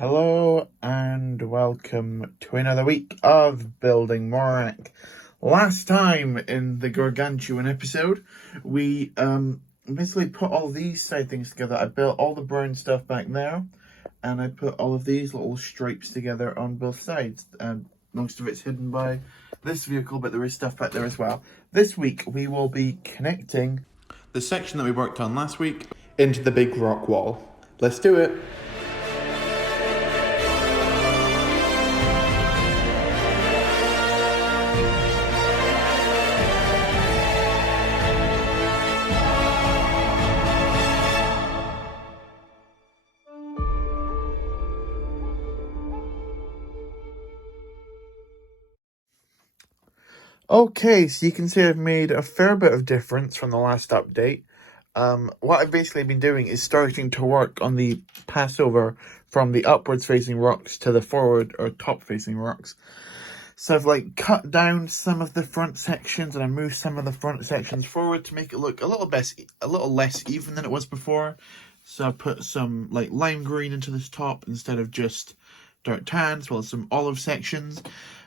Hello and welcome to another week of Building Morak. Last time in the gargantuan episode, we basically put all these side things together. I built all the brown stuff back there, and I put all of these little stripes together on both sides. And most of it's hidden by this vehicle, but there is stuff back there as well. This week we will be connecting the section that we worked on last week into the big rock wall. Let's do it. Okay, so you can see I've made a fair bit of difference from the last update. What I've basically been doing is starting to work on the passover from the upwards facing rocks to the forward or top facing rocks. So I've cut down some of the front sections and I moved some of the front sections forward to make it look a little less even than it was before. So I put some lime green into this top instead of just dark tan, as well as some olive sections.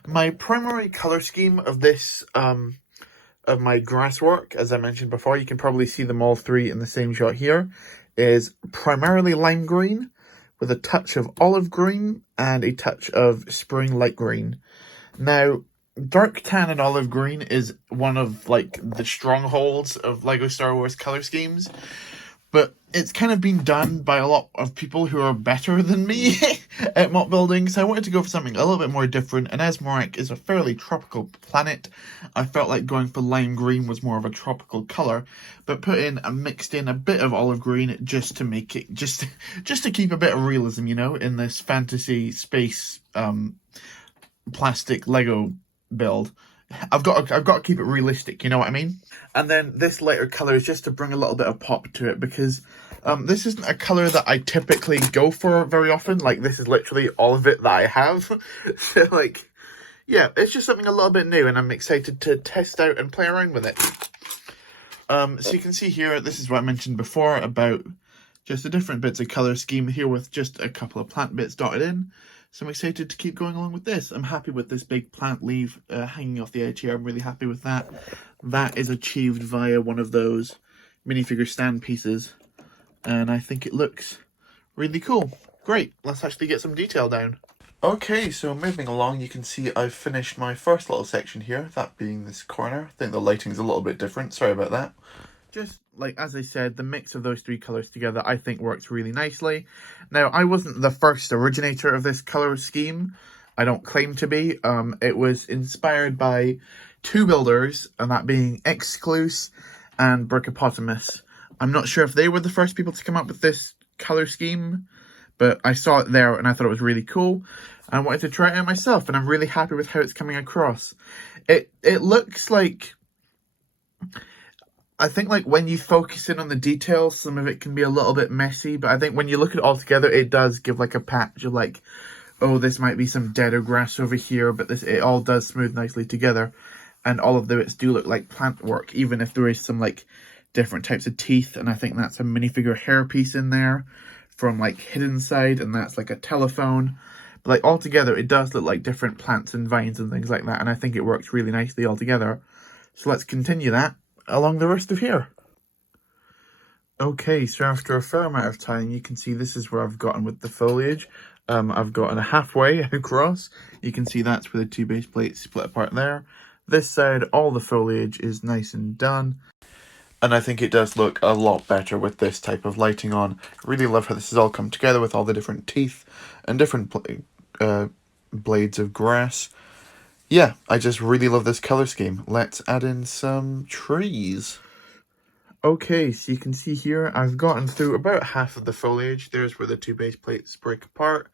My primary color scheme of this of my grass work, as I mentioned before, you can probably see them all three in the same shot here, is primarily lime green with a touch of olive green and a touch of spring light green. Now, dark tan and olive green is one of the strongholds of LEGO Star Wars color schemes, but it's kind of been done by a lot of people who are better than me at mop building, so I wanted to go for something a little bit more different, and as Morak is a fairly tropical planet, I felt like going for lime green was more of a tropical colour, but mixed in a bit of olive green just to make it, just to keep a bit of realism, in this fantasy space plastic Lego build. I've got to keep it realistic, you know what I mean? And then this lighter colour is just to bring a little bit of pop to it, because this isn't a colour that I typically go for very often. This is literally all of it that I have. So yeah, it's just something a little bit new, and I'm excited to test out and play around with it. So you can see here, this is what I mentioned before about just the different bits of colour scheme here with just a couple of plant bits dotted in. So I'm excited to keep going along with this. I'm happy with this big plant leaf hanging off the edge here. I'm really happy with that. That is achieved via one of those minifigure stand pieces. And I think it looks really cool. Great, let's actually get some detail down. Okay, so moving along, you can see I've finished my first little section here, that being this corner. I think the lighting's a little bit different, sorry about that. Just as I said, the mix of those three colours together I think works really nicely. Now, I wasn't the first originator of this colour scheme. I don't claim to be. It was inspired by two builders, and that being Excluse and Brickopotamus. I'm not sure if they were the first people to come up with this colour scheme, but I saw it there and I thought it was really cool. I wanted to try it out myself, and I'm really happy with how it's coming across. It looks like... I think when you focus in on the details, some of it can be a little bit messy, but I think when you look at it all together, it does give a patch of oh, this might be some deader grass over here, but it all does smooth nicely together, and all of the bits do look like plant work, even if there is some different types of teeth, and I think that's a minifigure hairpiece in there from hidden side, and that's a telephone. But all together, it does look like different plants and vines and things like that, and I think it works really nicely all together. So let's continue that along the rest of here. Okay, so after a fair amount of time, you can see this is where I've gotten with the foliage. I've gotten halfway across. You can see that's where the two base plates split apart there. This side, all the foliage is nice and done. And I think it does look a lot better with this type of lighting on. I really love how this has all come together with all the different teeth and different blades of grass. Yeah, I just really love this colour scheme. Let's add in some trees. Okay, so you can see here, I've gotten through about half of the foliage. There's where the two base plates break apart.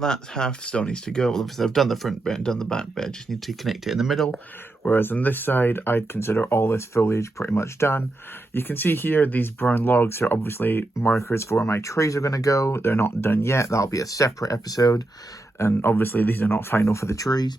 That half still needs to go. Well, obviously I've done the front bit and done the back bit. I just need to connect it in the middle Whereas on this side, I'd consider all this foliage pretty much done. You can see here, these brown logs are obviously markers for where my trees are going to go. They're not done yet. That'll be a separate episode. And obviously these are not final for the trees.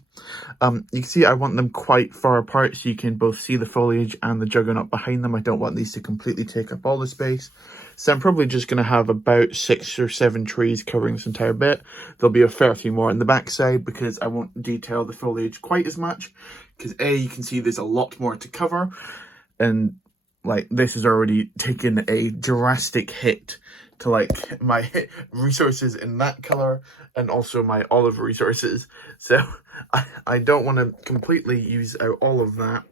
You can see I want them quite far apart so you can both see the foliage and the juggernaut behind them. I don't want these to completely take up all the space. So I'm probably just going to have about 6 or 7 trees covering this entire bit. There'll be a fair few more on the backside because I won't detail the foliage quite as much. Because A, you can see there's a lot more to cover. And like this has already taken a drastic hit to like my resources in that color and also my olive resources. So I don't want to completely use out all of that.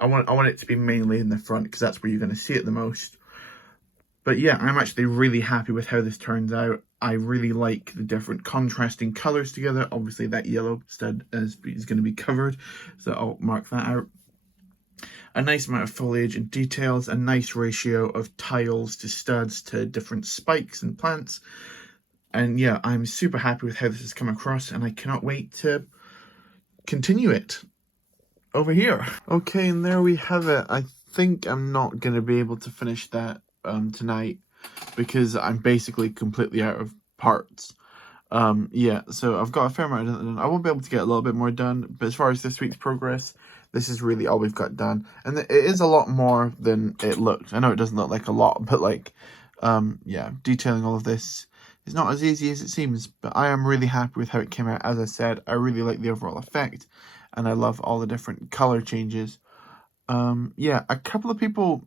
I want it to be mainly in the front because that's where you're going to see it the most. But yeah, I'm actually really happy with how this turns out. I really like the different contrasting colors together. Obviously that yellow stud is going to be covered, so I'll mark that out. A nice amount of foliage and details, a nice ratio of tiles to studs to different spikes and plants. And yeah, I'm super happy with how this has come across and I cannot wait to continue it over here. Okay, and there we have it. I think I'm not going to be able to finish that tonight because I'm basically completely out of parts. Yeah, so I've got a fair amount done. I won't be able to get a little bit more done, but as far as this week's progress, this is really all we've got done. And it is a lot more than it looked. I know it doesn't look like a lot, but like, yeah, detailing all of this is not as easy as it seems, but I am really happy with how it came out. As I said, I really like the overall effect, and I love all the different color changes. Yeah, a couple of people,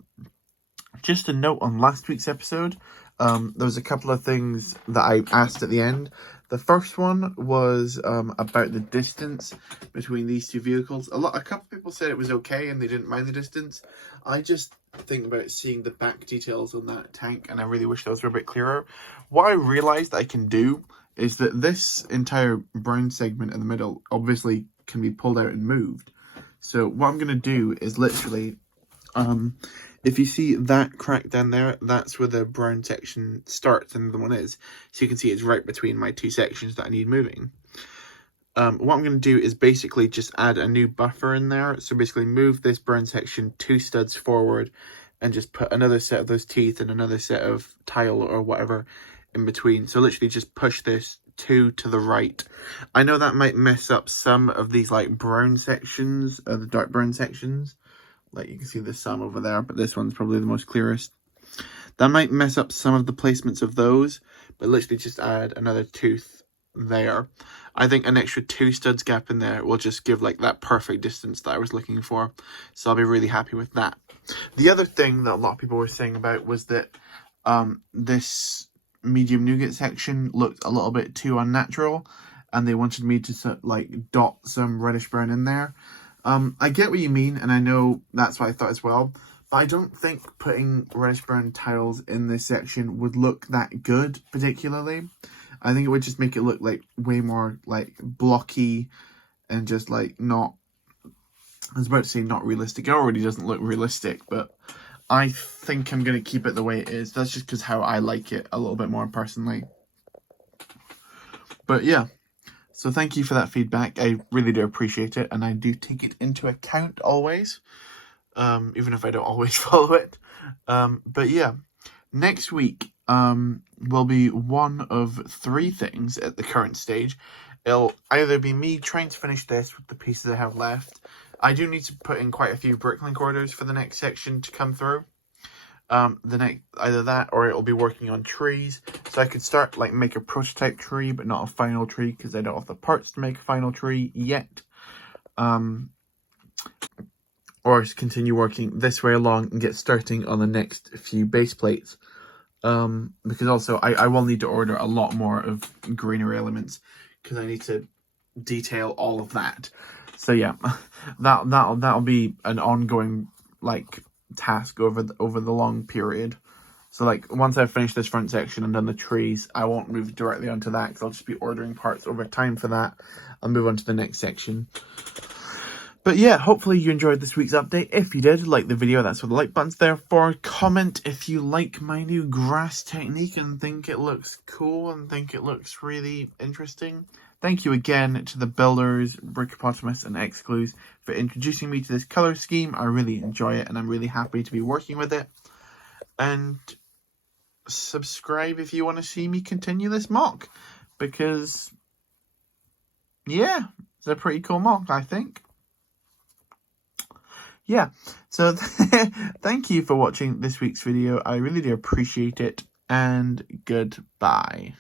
just a note on last week's episode, there was a couple of things that I asked at the end. The first one was about the distance between these two vehicles. A couple of people said it was okay and they didn't mind the distance. I just think about seeing the back details on that tank and I really wish those were a bit clearer. What I realized I can do is that this entire brown segment in the middle obviously can be pulled out and moved. So what I'm going to do is literally, if you see that crack down there, that's where the brown section starts and the one is. So you can see it's right between my two sections that I need moving. What I'm going to do is basically just add a new buffer in there. So basically move this brown section 2 studs forward and just put another set of those teeth and another set of tile or whatever in between. So literally just push this 2 to the right. I know that might mess up some of these like brown sections, the dark brown sections. Like you can see there's some over there, but this one's probably the most clearest. That might mess up some of the placements of those, but literally just add another tooth there. I think an extra 2 studs gap in there will just give like that perfect distance that I was looking for. So I'll be really happy with that. The other thing that a lot of people were saying about was that this medium nougat section looked a little bit too unnatural and they wanted me to like dot some reddish brown in there. I get what you mean, and I know that's what I thought as well, but I don't think putting reddish brown tiles in this section would look that good, particularly. I think it would just make it look like way more like blocky and just like not, I was about to say not realistic. It already doesn't look realistic, but I think I'm going to keep it the way it is. That's just because how I like it a little bit more personally. But yeah. So thank you for that feedback. I really do appreciate it, and I do take it into account always, even if I don't always follow it. But yeah, next week will be one of 3 things at the current stage. It'll either be me trying to finish this with the pieces I have left. I do need to put in quite a few bricklink orders for the next section to come through. Either that or it'll be working on trees, so I could start like make a prototype tree but not a final tree because I don't have the parts to make a final tree yet, or just continue working this way along and get starting on the next few base plates, because also I will need to order a lot more of greenery elements because I need to detail all of that. So yeah, that'll be an ongoing like task over the long period. So like once I've finished this front section and done the trees, I won't move directly onto that because I'll just be ordering parts over time for that. I'll move on to the next section. But yeah, hopefully you enjoyed this week's update. If you did, like the video, that's what the like button's there for. Comment if you like my new grass technique and think it looks cool and think it looks really interesting. Thank you again to the builders, Brickopotamus and Exclues, for introducing me to this colour scheme. I really enjoy it and I'm really happy to be working with it. And subscribe if you want to see me continue this mock, because yeah, it's a pretty cool mock, I think. Yeah, so thank you for watching this week's video. I really do appreciate it, and goodbye.